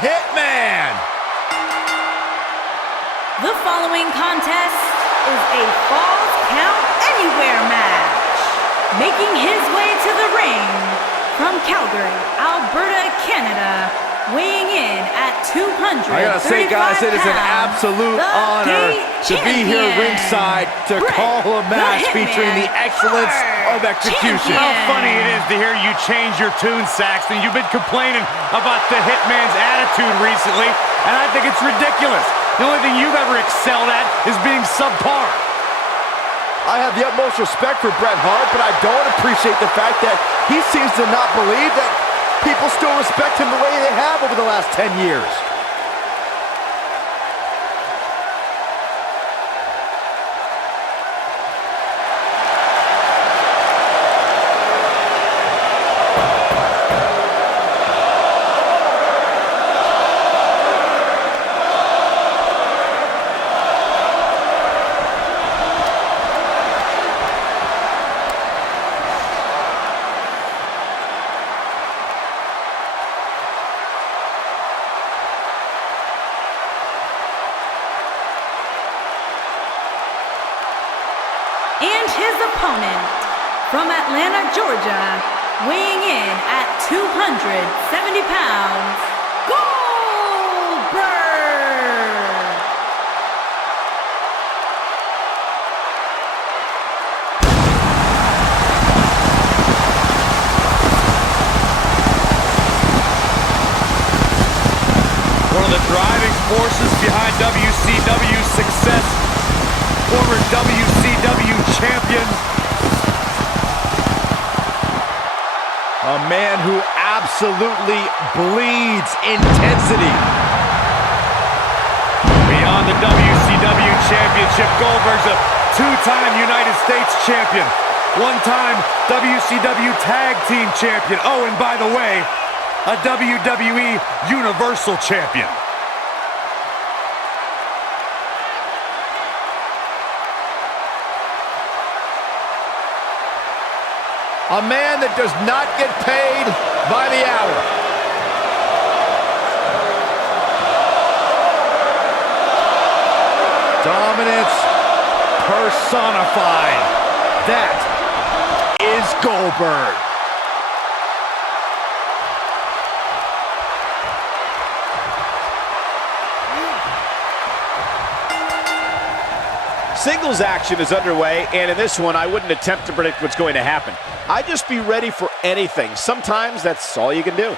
Hitman. The following contest is a Falls Count Anywhere match. Making his way to the ring from Calgary, Alberta, Canada, weighing in at 235 pounds. I gotta say, guys, it is an absolute honor to be here ringside to call a match featuring the excellence of execution. How funny it is to hear you change your tune, Saxton. You've been complaining about the Hitman's attitude recently, and I think it's ridiculous. The only thing you've ever excelled at is being subpar. I have the utmost respect for Bret Hart, but I don't appreciate the fact that he seems to not believe that people still respect him the way they have over the last 10 years. And his opponent, from Atlanta, Georgia, weighing in at 270 pounds, Goldberg! One of the driving forces behind WCW's success, former WCW champion. A man who absolutely bleeds intensity. Beyond the WCW championship, Goldberg's a two-time United States champion, one-time WCW tag team champion. Oh, and by the way, a WWE Universal champion. A man that does not get paid by the hour. Dominance personified. That is Goldberg. Singles action is underway, and in this one, I wouldn't attempt to predict what's going to happen. I'd just be ready for anything. Sometimes that's all you can do.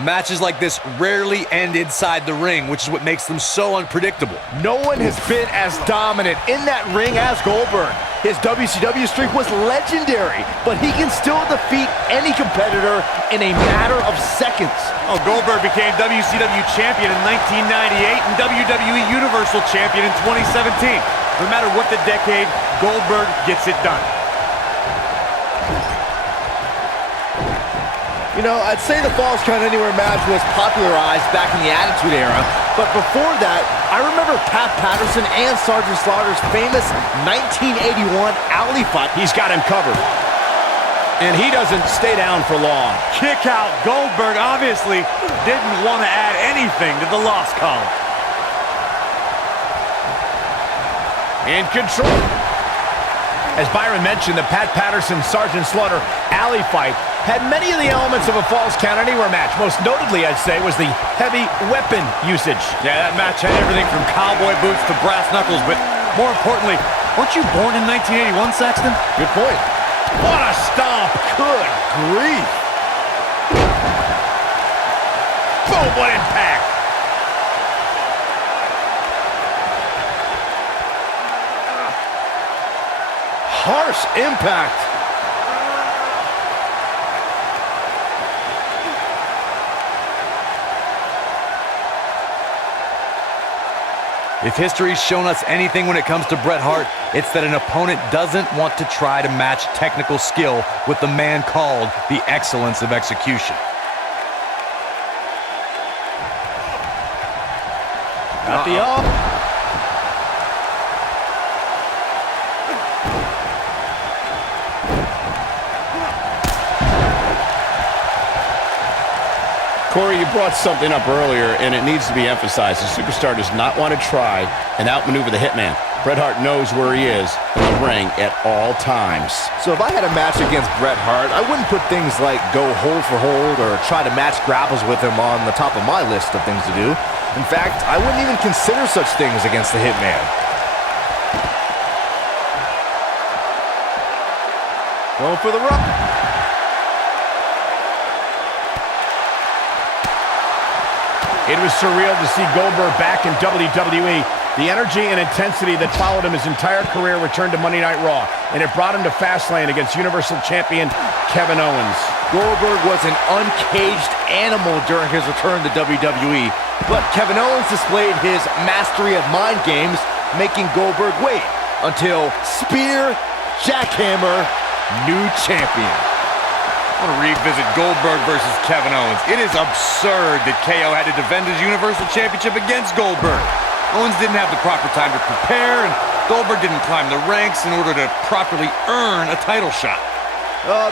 Matches like this rarely end inside the ring, which is what makes them so unpredictable. No one has been as dominant in that ring as Goldberg. His WCW streak was legendary, but he can still defeat any competitor in a matter of seconds. Oh, Goldberg became WCW champion in 1998 and WWE Universal champion in 2017. No matter what the decade, Goldberg gets it done. You know, I'd say the Falls Count Anywhere match was popularized back in the Attitude Era, but before that, I remember Pat Patterson and Sergeant Slaughter's famous 1981 alley fight. He's got him covered. And he doesn't stay down for long. Kick out. Goldberg obviously didn't want to add anything to the loss column. In control. As Byron mentioned, the Pat Patterson-Sergeant Slaughter alley fight had many of the elements of a Falls Count Anywhere match. Most notably, I'd say, was the heavy weapon usage. Yeah, that match had everything from cowboy boots to brass knuckles, but more importantly, weren't you born in 1981, Saxton? Good point. What a stomp. Good grief. Boom, what impact. Harsh impact. If history's shown us anything when it comes to Bret Hart, it's that an opponent doesn't want to try to match technical skill with the man called the excellence of execution. Got the up. Corey, you brought something up earlier, and it needs to be emphasized. The superstar does not want to try and outmaneuver the hitman. Bret Hart knows where he is in the ring at all times. So if I had a match against Bret Hart, I wouldn't put things like go hold for hold or try to match grapples with him on the top of my list of things to do. In fact, I wouldn't even consider such things against the hitman. Going for the run. It was surreal to see Goldberg back in WWE. The energy and intensity that followed him his entire career returned to Monday Night Raw, and it brought him to Fastlane against Universal Champion Kevin Owens. Goldberg was an uncaged animal during his return to WWE, but Kevin Owens displayed his mastery of mind games, making Goldberg wait until spear, jackhammer, new champion. I want to revisit Goldberg versus Kevin Owens. It is absurd that KO had to defend his Universal Championship against Goldberg. Owens didn't have the proper time to prepare, and Goldberg didn't climb the ranks in order to properly earn a title shot.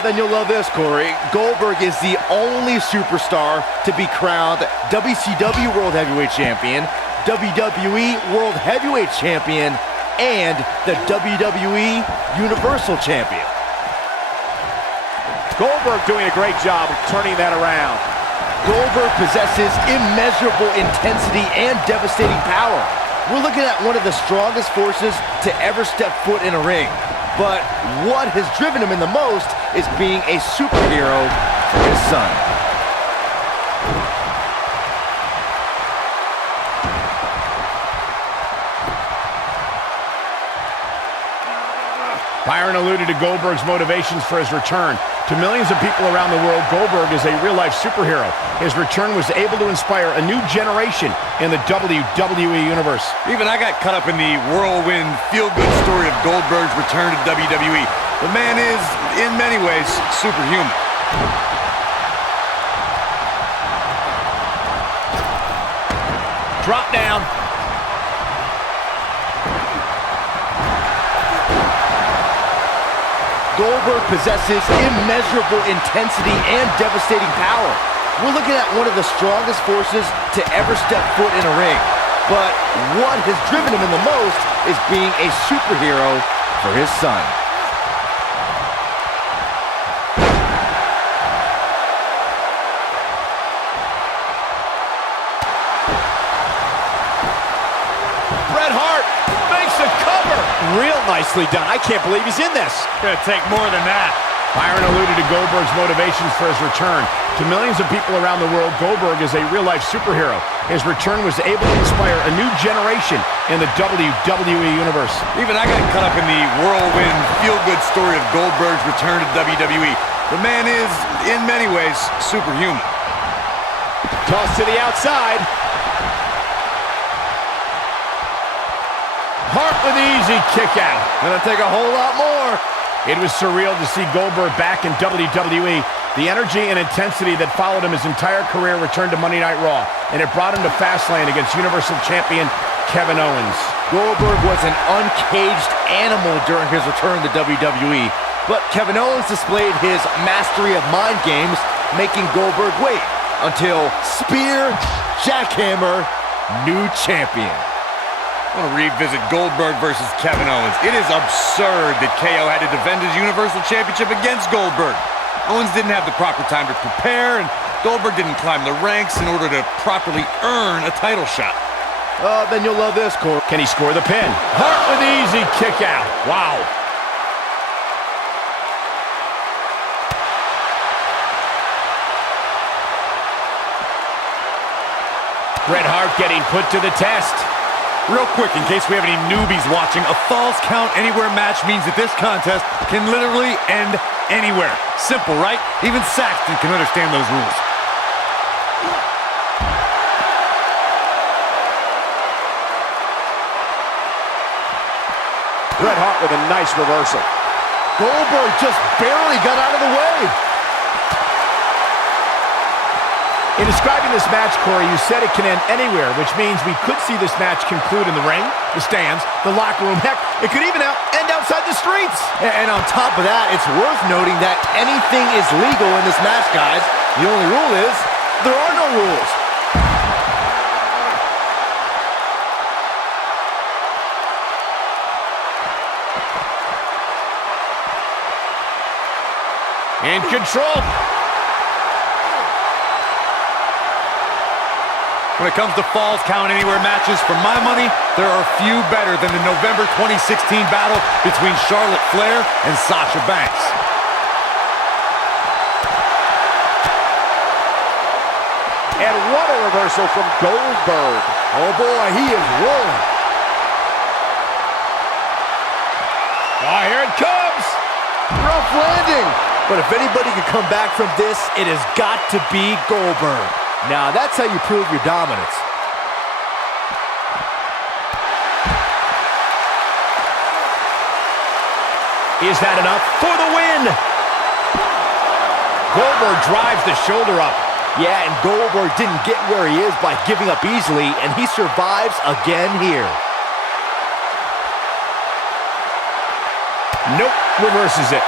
Then you'll love this, Corey. Goldberg is the only superstar to be crowned WCW World Heavyweight Champion, WWE World Heavyweight Champion, and the WWE Universal Champion. Goldberg doing a great job of turning that around. Goldberg possesses immeasurable intensity and devastating power. We're looking at one of the strongest forces to ever step foot in a ring. But what has driven him in the most is being a superhero for his son. Byron alluded to Goldberg's motivations for his return. To millions of people around the world, Goldberg is a real-life superhero. His return was able to inspire a new generation in the WWE Universe. Even I got caught up in the whirlwind, feel-good story of Goldberg's return to WWE. The man is, in many ways, superhuman. Drop down. Goldberg possesses immeasurable intensity and devastating power. We're looking at one of the strongest forces to ever step foot in a ring. But what has driven him in the most is being a superhero for his son. Bret Hart makes a cover. Real nicely done. I can't believe he's in this. Gonna take more than that. Byron alluded to Goldberg's motivations for his return. To millions of people around the world, Goldberg is a real-life superhero. His return was able to inspire a new generation in the WWE Universe. Even I got caught up in the whirlwind, feel-good story of Goldberg's return to WWE. The man is, in many ways, superhuman. Toss to the outside. Hart with the easy kick out. Gonna take a whole lot more. It was surreal to see Goldberg back in WWE. The energy and intensity that followed him his entire career returned to Monday Night Raw, and it brought him to Fastlane against Universal Champion Kevin Owens. Goldberg was an uncaged animal during his return to WWE, but Kevin Owens displayed his mastery of mind games, making Goldberg wait until spear, jackhammer, new champion. I want to revisit Goldberg versus Kevin Owens. It is absurd that KO had to defend his Universal Championship against Goldberg. Owens didn't have the proper time to prepare, and Goldberg didn't climb the ranks in order to properly earn a title shot. Then you'll love this, Corey. Can he score the pin? Hart with the easy kick out. Wow. Bret Hart getting put to the test. Real quick, in case we have any newbies watching, a Falls Count Anywhere match means that this contest can literally end anywhere. Simple, right? Even Saxton can understand those rules. Bret Hart with a nice reversal. Goldberg just barely got out of the way. In describing this match, Corey, you said it can end anywhere, which means we could see this match conclude in the ring, the stands, the locker room. Heck, it could even end outside the streets. And on top of that, it's worth noting that anything is legal in this match, guys. The only rule is There are no rules. In control. When it comes to Falls Count Anywhere matches, for my money, there are few better than the November 2016 battle between Charlotte Flair and Sasha Banks. And what a reversal from Goldberg. Oh boy, he is rolling. Oh, here it comes. Rough landing. But if anybody can come back from this, it has got to be Goldberg. Now, that's how you prove your dominance. Is that enough for the win? Goldberg drives the shoulder up. Yeah, and Goldberg didn't get where he is by giving up easily, and he survives again here. Nope, reverses it.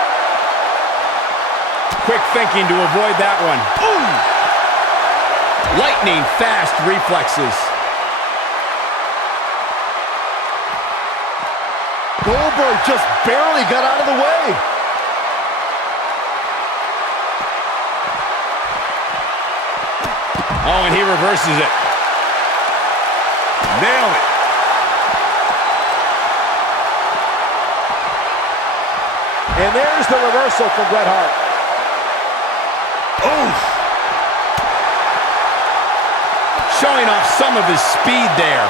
Quick thinking to avoid that one. Ooh! Lightning fast reflexes. Goldberg just barely got out of the way. Oh, and he reverses it. Nailed it. And there's the reversal from Bret Hart. Oof. Showing off some of his speed there.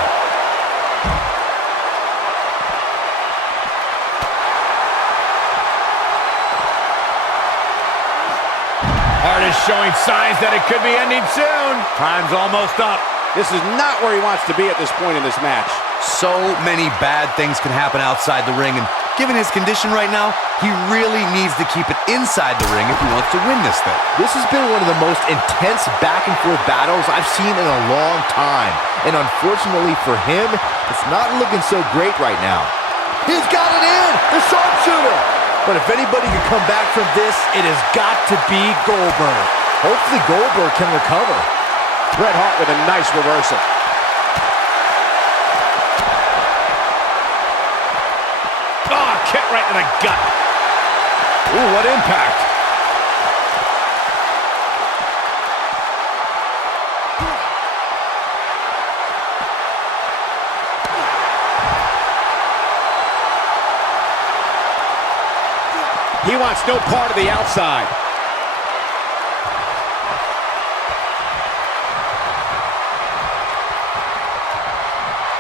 Hart is showing signs that it could be ending soon. Time's almost up. This is not where he wants to be at this point in this match. So many bad things can happen outside the ring, and given his condition right now, he really needs to keep it inside the ring if he wants to win this thing. This has been one of the most intense back-and-forth battles I've seen in a long time. And unfortunately for him, it's not looking so great right now. He's got it in! The sharpshooter! But if anybody can come back from this, it has got to be Goldberg. Hopefully Goldberg can recover. Bret Hart with a nice reversal. Oh, kick right in the gut. Ooh, what impact. He wants no part of the outside.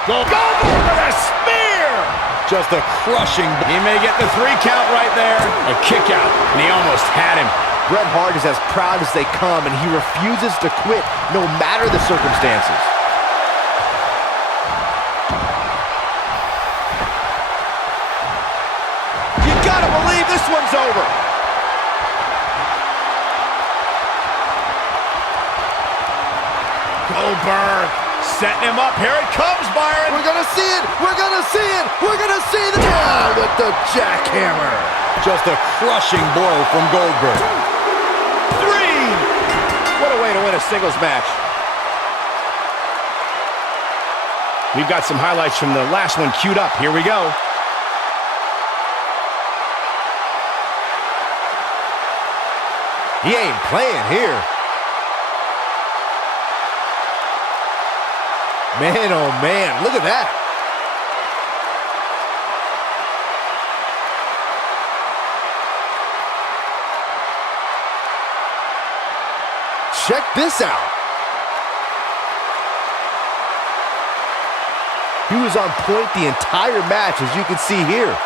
Goldberg with a spear! Just a crushing... He may get the 3 count right there. A kick out, and he almost had him. Bret Hart is as proud as they come, and he refuses to quit no matter the circumstances. You gotta believe this one's over. Goldberg setting him up. Here it comes, Byron. We're gonna see it! We're gonna see it! We're gonna see the down with the jackhammer. Just a crushing blow from Goldberg. 3! What a way to win a singles match. We've got some highlights from the last one queued up. Here we go. He ain't playing here. Man, oh man, look at that. Check this out. He was on point the entire match, as you can see here.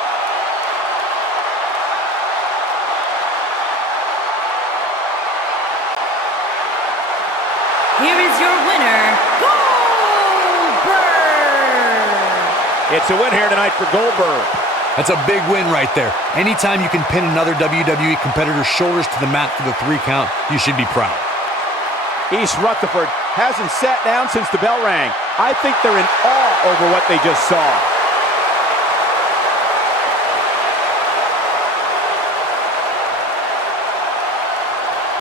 Here is your winner, Goldberg! It's a win here tonight for Goldberg. That's a big win right there. Anytime you can pin another WWE competitor's shoulders to the mat for the 3 count, you should be proud. East Rutherford hasn't sat down since the bell rang. I think they're in awe over what they just saw.